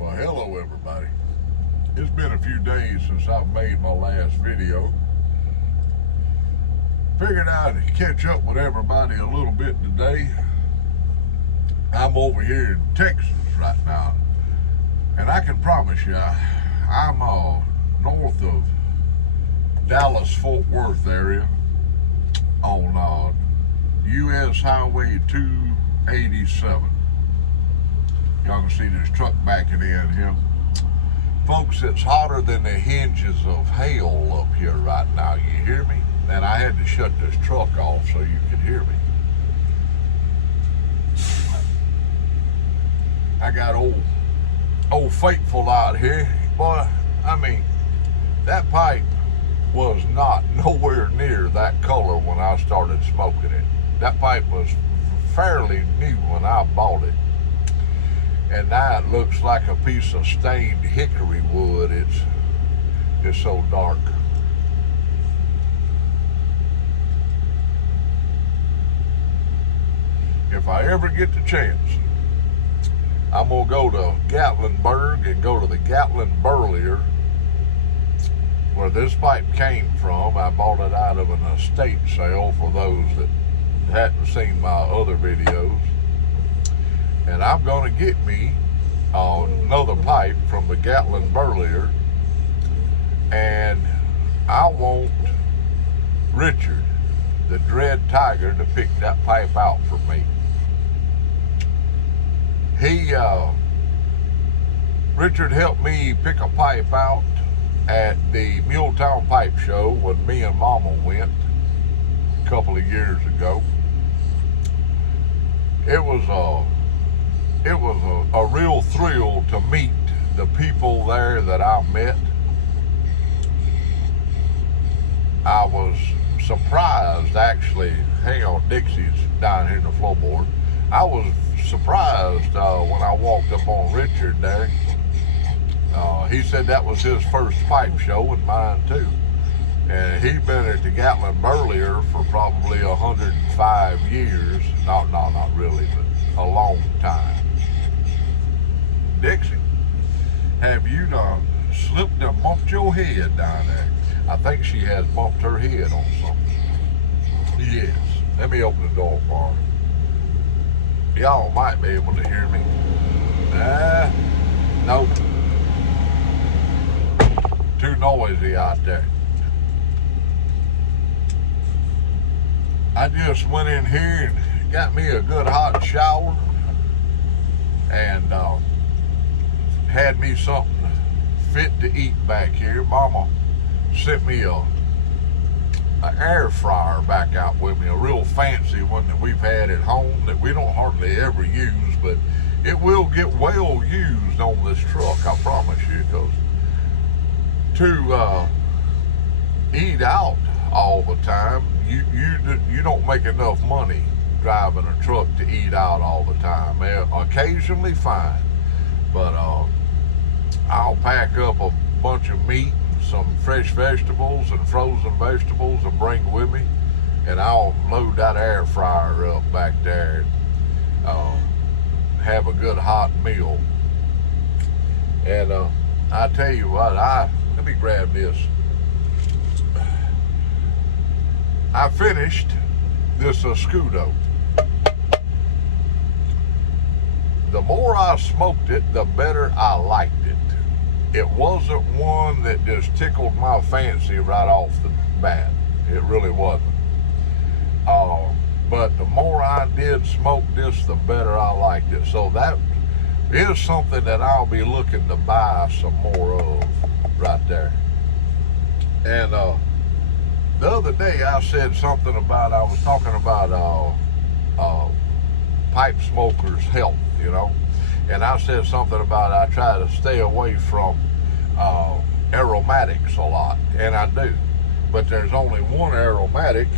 Well, hello everybody. It's been a few days since I've made my last video. Figured I'd catch up with everybody a little bit today. I'm over here in Texas right now, and I can promise you I'm north of Dallas-Fort Worth area on US Highway 287. Y'all can see this truck backing in here. Folks, it's hotter than the hinges of hell up here right now, you hear me? And I had to shut this truck off so you could hear me. I got old Faithful out here. Boy, I mean, that pipe was not nowhere near that color when I started smoking it. That pipe was fairly new when I bought it. And now it looks like a piece of stained hickory wood. It's so dark. If I ever get the chance, I'm gonna go to Gatlinburg and go to the Gatlin Burlier where this pipe came from. I bought it out of an estate sale for those that hadn't seen my other videos. And I'm going to get me another pipe from the Gatlin Burlier, and I want Richard, the Dread Tiger, to pick that pipe out for me. Richard helped me pick a pipe out at the Muletown Pipe Show when me and Mama went a couple of years ago. It was a real thrill to meet the people there that I met. I was surprised, actually. Hang on, Dixie's down here in the floorboard. I was surprised when I walked up on Richard there. He said that was his first pipe show, and mine too. And he'd been at the Gatlin Burlier for probably 105 years. Not really, but a long time. Dixie, have you done slipped and bumped your head down there? I think she has bumped her head on something. Yes. Let me open the door for her. Y'all might be able to hear me. Nope. Too noisy out there. I just went in here and got me a good hot shower and had me something fit to eat back here. Mama sent me an air fryer back out with me, a real fancy one that we've had at home that we don't hardly ever use, but it will get well used on this truck, I promise you, because to eat out all the time, you don't make enough money driving a truck to eat out all the time. Occasionally fine, but I'll pack up a bunch of meat and some fresh vegetables and frozen vegetables and bring with me, and I'll load that air fryer up back there and have a good hot meal. And I tell you what, let me grab this. I finished this Escudo. The more I smoked it, the better I liked it. It wasn't one that just tickled my fancy right off the bat. It really wasn't. But the more I did smoke this, the better I liked it. So that is something that I'll be looking to buy some more of right there. And the other day I said something about, I was talking about pipe smokers' health, you know, and I said something about I try to stay away from aromatics a lot, and I do, but there's only one aromatic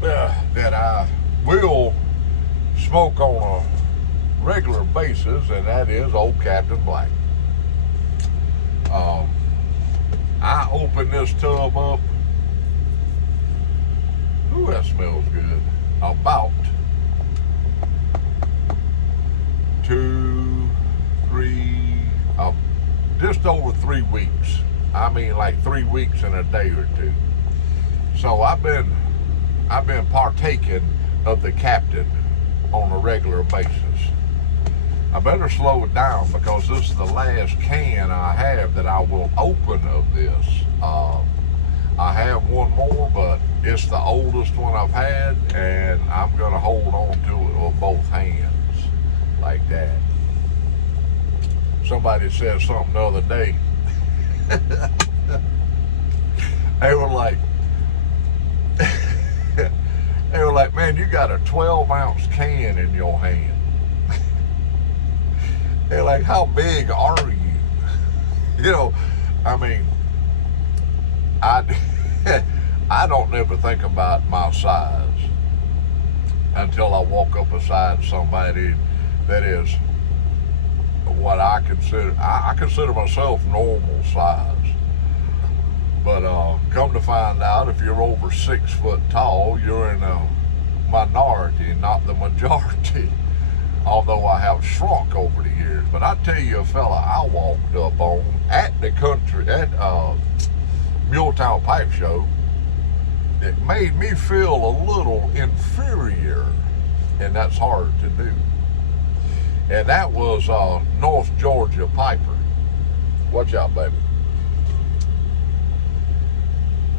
that I will smoke on a regular basis, and that is Old Captain Black. I opened this tub up. Ooh, that smells good. About 2, 3, uh, just over 3 weeks. I mean, like 3 weeks and a day or two. So I've been partaking of the captain on a regular basis. I better slow it down because this is the last can I have that I will open of this. I have one more, but it's the oldest one I've had, and I'm going to hold on to it with both hands like that. Somebody said something the other day. They were like, man, you got a 12-ounce can in your hand. They're like, how big are you? You know, I mean, I don't ever think about my size until I walk up beside somebody that is what I consider myself normal size. But come to find out, if you're over 6 foot tall, you're in a minority, not the majority. Although I have shrunk over the years. But I tell you, a fella I walked up on at Muletown Pipe Show, it made me feel a little inferior, and that's hard to do. And that was North Georgia Piper. Watch out, baby.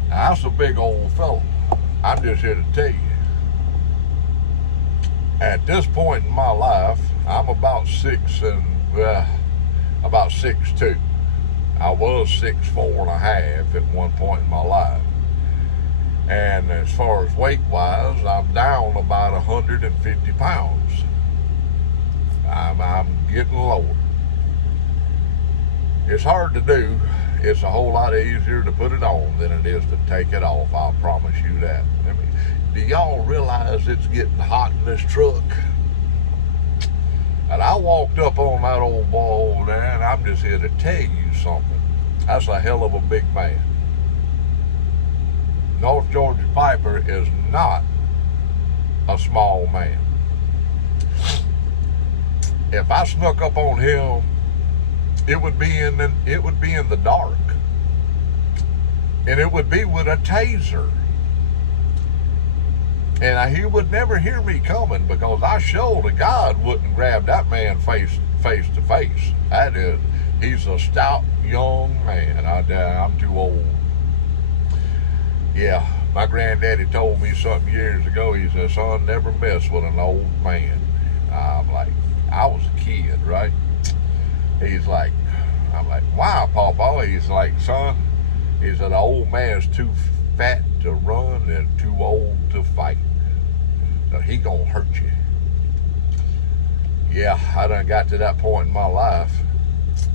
Now, that's a big old fella. I'm just here to tell you. At this point in my life, I'm about 6'2". I was 6'4.5" at one point in my life. And as far as weight-wise, I'm down about 150 pounds. I'm getting lower. It's hard to do. It's a whole lot easier to put it on than it is to take it off. I'll promise you that. I mean, do y'all realize it's getting hot in this truck? And I walked up on that old boy over there, and I'm just here to tell you something. That's a hell of a big man. North Georgia Piper is not a small man. If I snuck up on him, it would be in the dark, and it would be with a taser. And he would never hear me coming because I sure to God wouldn't grab that man face to face. He's a stout young man. I'm too old. Yeah, my granddaddy told me something years ago. He said, son, never mess with an old man. I'm like, I was a kid, right? I'm like, why, Papa? He's like, son, he said, an old man's too fat to run and too old to fight. So he gonna hurt you. Yeah, I done got to that point in my life.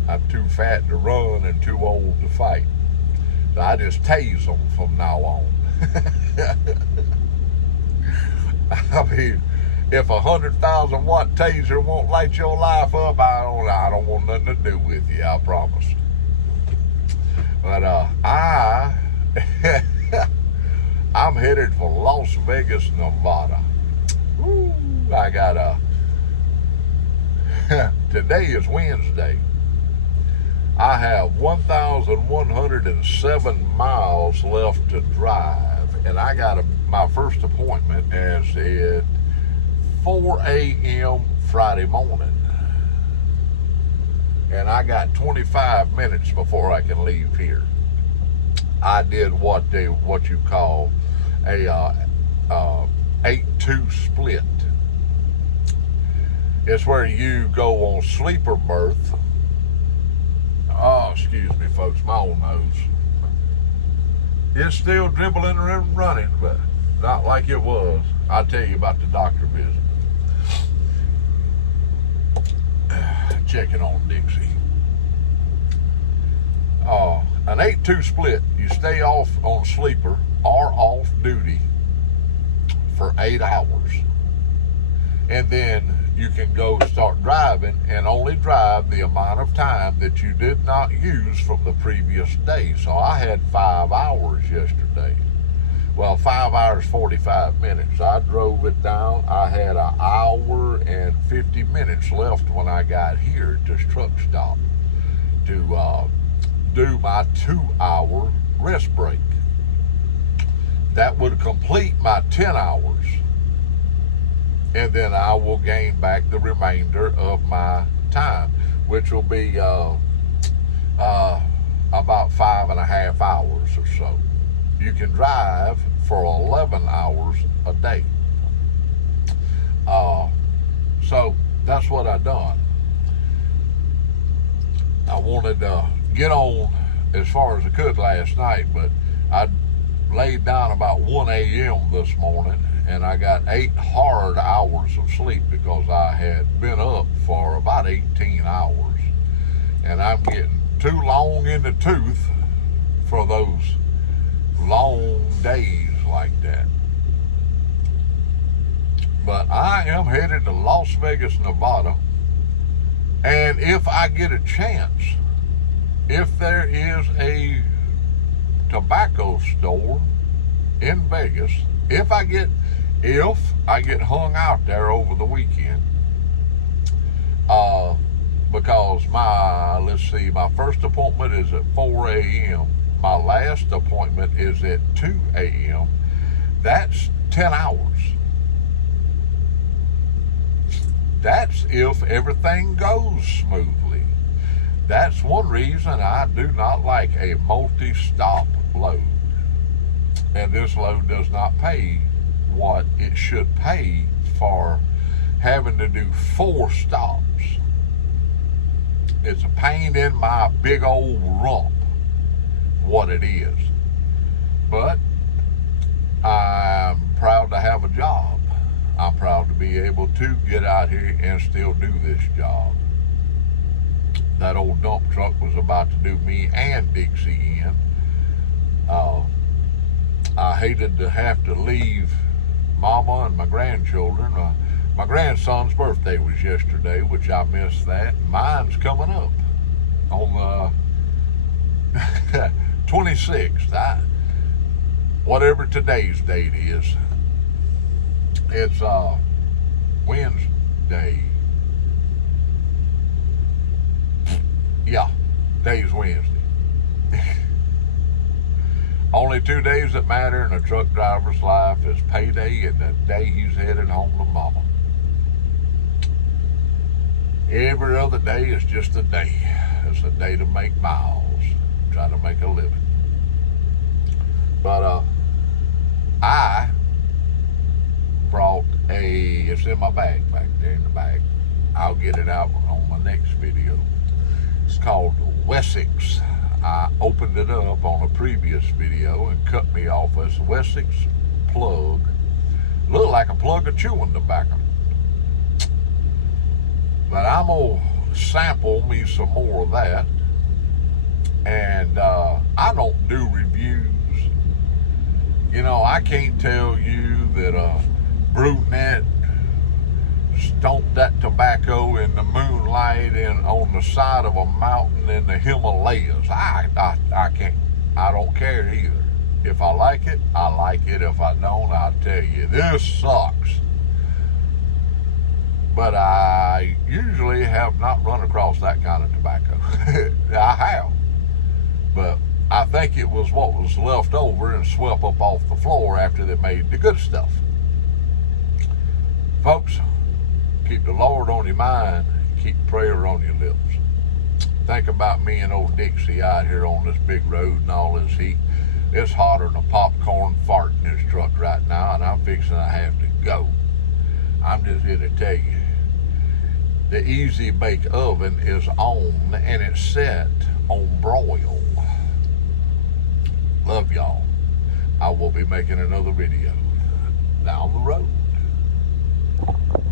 I'm too fat to run and too old to fight. So I just tase them from now on. I mean, if a 100,000 watt taser won't light your life up, I don't want nothing to do with you, I promise. But I'm headed for Las Vegas, Nevada. Woo, I got today is Wednesday. I have 1,107 miles left to drive, and I got my first appointment as at 4 a.m. Friday morning. And I got 25 minutes before I can leave here. I did what you call a 8-2 split. It's where you go on sleeper berth. Oh, excuse me, folks, my old nose. It's still dribbling and running, but not like it was. I'll tell you about the doctor visit. Checking on Dixie. An 8-2 split, you stay off on sleeper or off duty for 8 hours. And then you can go start driving and only drive the amount of time that you did not use from the previous day. So I had 5 hours yesterday. Well, 5 hours, 45 minutes. I drove it down. I had an hour and 50 minutes left when I got here at this truck stop. to do my 2-hour rest break. That would complete my 10 hours, and then I will gain back the remainder of my time, which will be about 5.5 hours or so. You can drive for 11 hours a day. So that's what I done. I wanted to get on as far as I could last night, but I laid down about 1 a.m. this morning, and I got 8 hard hours of sleep because I had been up for about 18 hours, and I'm getting too long in the tooth for those long days like that. But I am headed to Las Vegas, Nevada, and if I get a chance, if there is a tobacco store in Vegas, if I get hung out there over the weekend, because my first appointment is at 4 a.m. My last appointment is at 2 a.m. That's 10 hours. That's if everything goes smoothly. That's one reason I do not like a multi-stop load. And this load does not pay what it should pay for having to do 4 stops. It's a pain in my big old rump, what it is. But I'm proud to have a job. I'm proud to be able to get out here and still do this job. That old dump truck was about to do me and Dixie in. I hated to have to leave Mama and my grandchildren. My grandson's birthday was yesterday, which I missed that. Mine's coming up on the 26th. Whatever today's date is. It's Wednesday. Yeah, today's Wednesday. Only 2 days that matter in a truck driver's life is payday and the day he's headed home to Mama. Every other day is just a day. It's a day to make miles, try to make a living. But I brought it's in my bag back there in the bag. I'll get it out on my next video. It's called Wessex. I opened it up on a previous video and cut me off as Wessex plug. Looked like a plug of chewing tobacco. But I'm going to sample me some more of that. And I don't do reviews. You know, I can't tell you that brunette stomped that tobacco in the moonlight and on the side of a mountain in the Himalayas. I can't. I don't care either. If I like it, I like it. If I don't, I'll tell you, this sucks. But I usually have not run across that kind of tobacco. I have. But I think it was what was left over and swept up off the floor after they made the good stuff. Folks, keep the Lord on your mind, keep prayer on your lips. Think about me and old Dixie out here on this big road and all this heat. It's hotter than a popcorn fart in this truck right now, and I'm fixing to have to go. I'm just here to tell you, the Easy Bake Oven is on, and it's set on broil. Love y'all. I will be making another video down the road.